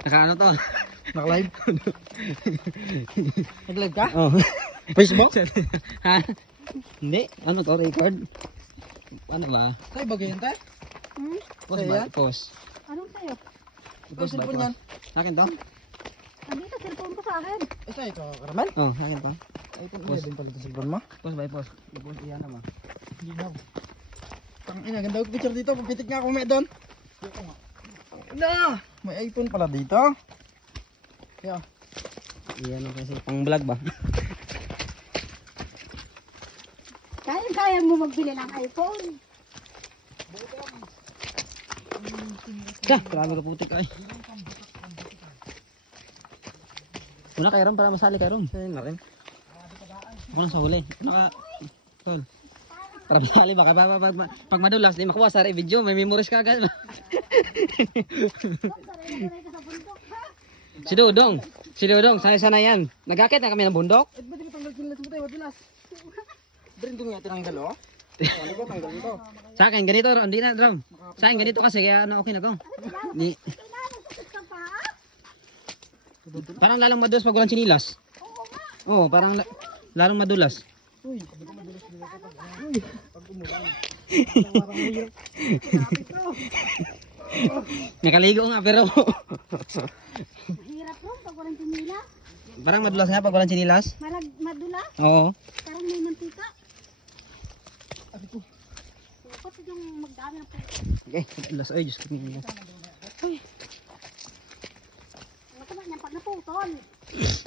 Naka ano to? Naka-live? Nag-live ka? Oh. Facebook? Ha? Hindi. Ano to? Record? Ano ba? Kaya bagay yan tayo? Post ba? Post. Anong sa'yo? Post ba? Cellphone yan. Sa akin to? Andito, cellphone ko sa akin. Isa ito, Karamel? Oh, sa akin to. Ay, ito na din pala ito cellphone mo. Post ba? Post. Post iyan naman. Hindi na. Tangina, ganda ko picture dito. Papitik nga ako may doon. Na! May iPhone pala dito. Yeah. Iyan ako kasi pang vlog ba? Kaya mo magbili ng iPhone. Grabe ka putik ay. Una kay Ram para masali kay Ram. Sa'yo na rin. Ako lang sa huli. Una ka. Tol. Para masali ba? Kaya pag madulas, di makuha sa video. May memories ka agad. Si Dudong. Si Dudong. Sana yan. Nagakit na kami ng bundok. Eh, ba't di ko tanggal sinilas mo tayo? Wadulas. Brin doon nga tinanggal o. Ano ko tanggal ito? Sa akin ganito. Hindi na Ram. Sa akin ganito kasi kaya ano okay na ko. Ni. Parang lalong madulas pag walang chinilas. Oo, parang lalong madulas. Uy, pag umulan. Nakaligo nga pero Mahirap ron pag walang sinila. parang madulas nga pag walang chinilas. Madula, Oo. parang may mantika. Abi ko. Sukot yung magdami ng pera. Okay, madulas. Ay, Diyos ko. Ano ba niyan pag naputol?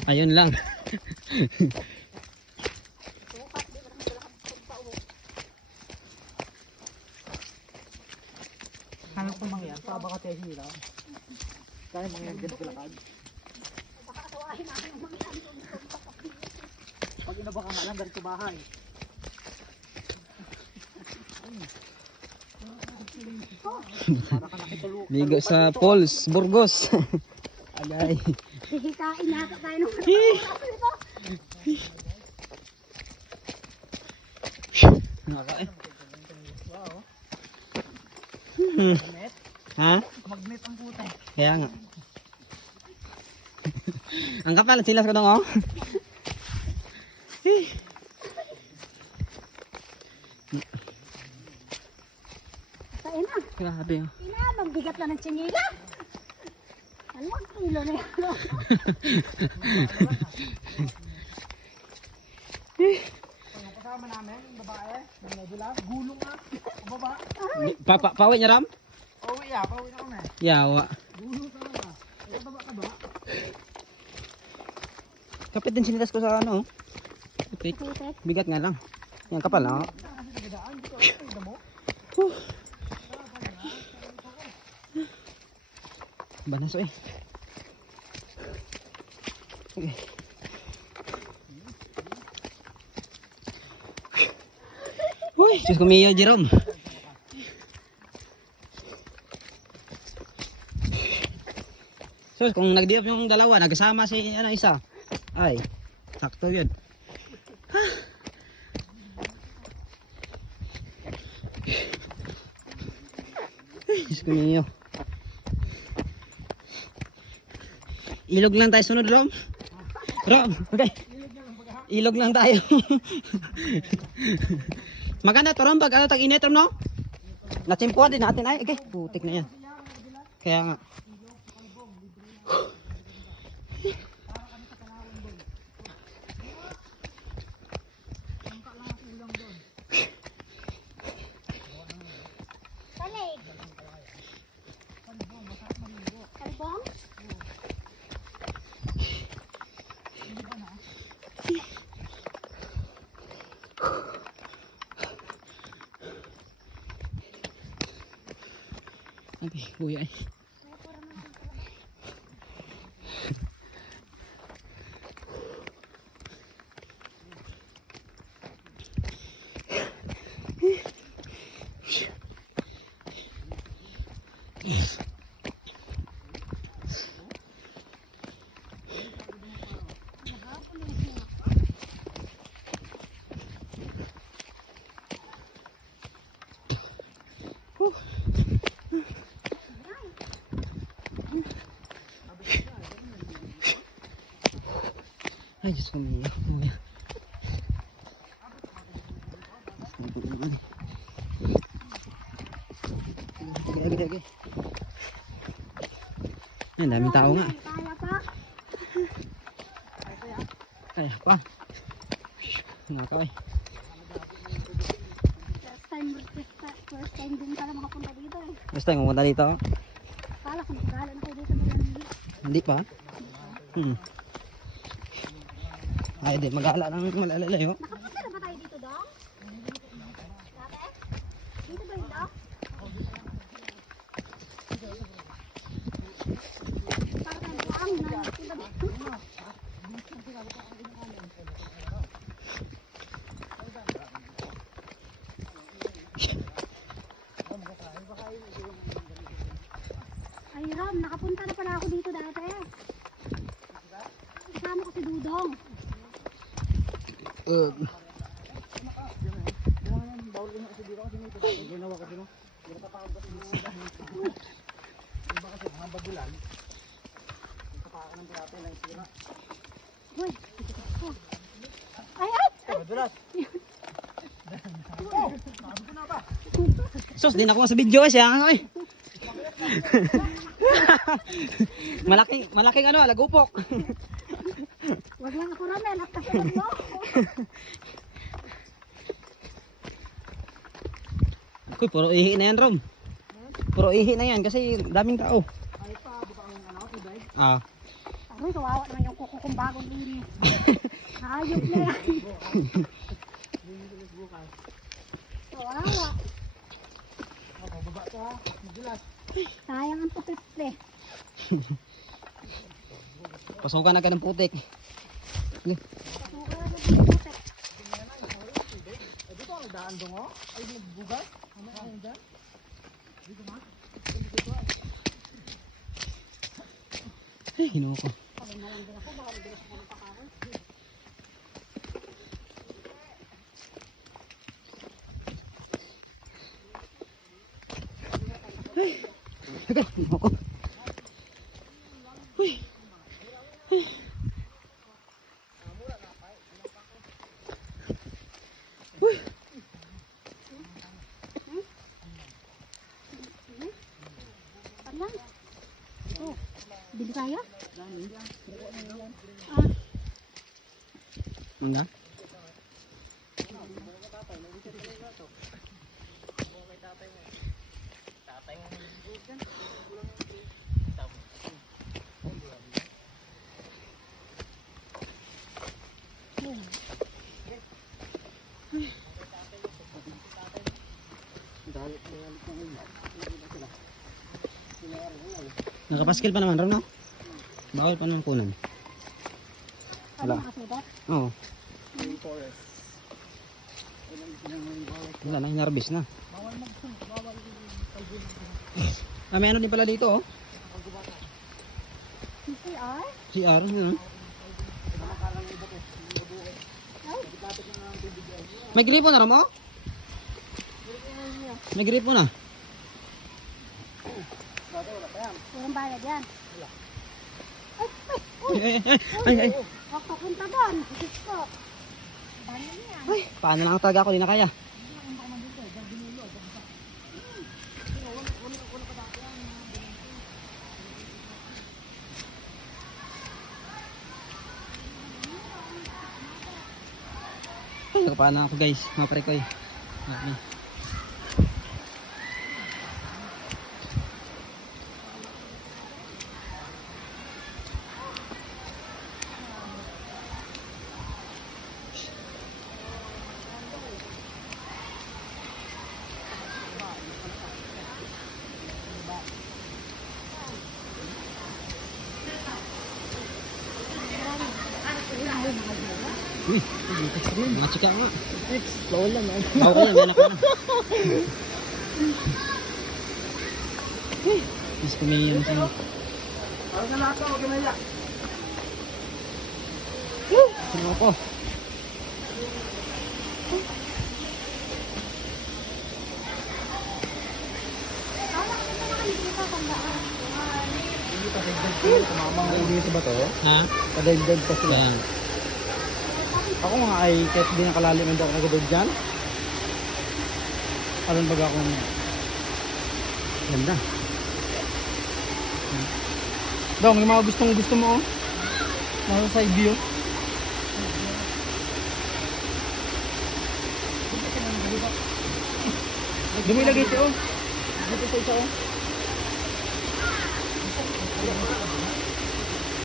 Ayun lang. Sukat, di ba naman wala kang pagpauwi. Hanap ko mangyan. Saba ka tayo nila. Kaya mangyan ganito lakad. Baka asawahin namin yung mga ano. Pag inaba ka nga lang, ganito bahay. Para ka nakitulog. Ligo sa Falls, Burgos. Agay. Hihikain nata tayo ng oras nito. Nakakain. Wow. Hmm. Magnet. Ha? Magnet ang puta. Kaya nga. Ang kapal, silas ko dong oh. Sa'yo na. Grabe oh. Ang bigat na ng tsinila. Alam, kilo na yan. Ang kasama namin, babae, may nadula, gulong nga, baba. Pauwi niya Ram? Pauwi pauwi na kami. Yawa. Gulong talaga. Ay, baba ka ba? Kapit din sinilas ko sa ano. Kapit. Bigat nga lang. Yan kapal oh. Kasi nagadaan, dito ako, tignan mo. Banaso eh. Okay. Uy, Diyos ko miyo, Jerome. So, kung nag-diop yung dalawa, nagsama si ano isa. Ay, sakto yun. Ay, Diyos ko miyo. Ilog lang tayo sunod, Rom. Rom, okay. Ilog lang tayo. Maganda to, Rom, pag ano, tag-init, Rom, no? Natsimpuan din natin, ay, okay. Putik na yan. Kaya nga. Talig. Kalbong? Okay, kuya eh. Ay, Diyos ko, Mia. Sige. Ay, daming tao nga. Kaya pa. Kaya pa. Nakakaway. First time din pala makapunta dito eh. Basta yung pumunta dito. Kala ko nagkala na kayo dito Malanili. Hindi pa. Ay, di. Mag-aala ng malalalayo. Nakapunta na ba tayo dito, Dong? Dati? Dito ba yun, Dong? Parang lang na nagpunta dito. Ay, Ram, nakapunta na pala ako dito dati. Kasama ko si Dudong. Uy, ay, ay! Sus, di na ako sa video siya. Ay. malaking ano, lagupok. Wag lang ako Ramel, at kasunod mo. Kuy, puro ihi na yan, Rom. Puro ihi na yan kasi daming tao. Ay pa, buka ang ano, tubig. Ah. Ay, kawawa naman yung kuko kong bagong linis. Ayok na yan. Kawawa. Ako, baba to ha. Madulas. Sayang ang pupiple. Pasukan agad ng putik. Sige. Pasukan na ng putik. Ay, dito ang nagdaan dong oh. Ay, nagbugas. Ano ang dyan? Dito ha? Ay, hinuha ko. Pagod na lang din ako, baka mabilis ako ng pakaroon. Agad, hinuha ko. Uy. Uy. Ano? Oh, bili tayo? Ano? Nakapaskil pa naman, Ram, no? Bawal pa naman kunan. Ano Wala. nakasulat? Oo. Yung forest. Wala na, hinarbis na. Ah, may ano din pala dito, oh. CCR? CR, yun. May gripo na, Ram, oh? May gripo na. Walang bayad yan. Ay. Huwag papunta doon. Diyos ko. Dami yan. Ay, paano lang ang taga ko, di na kaya. Ay, paano ako guys, mapre ko eh. Okay. Uy, mga chika nga. Bawal lang ah. Okay yan, may anak ko na. Mas kumiyan siya. Para sa lahat ako, ginaya. Sino ako? Tumamang ulit sa bato. Ha? Kadagdag pa sila. Kaya, Ako nga ay kahit di nakalalim ang daan agad dyan. Alam baga ako Ganda. Dong, yung mga gustong gusto mo oh. Nasa side view. Dumilagay siya oh. Dito sa isa oh.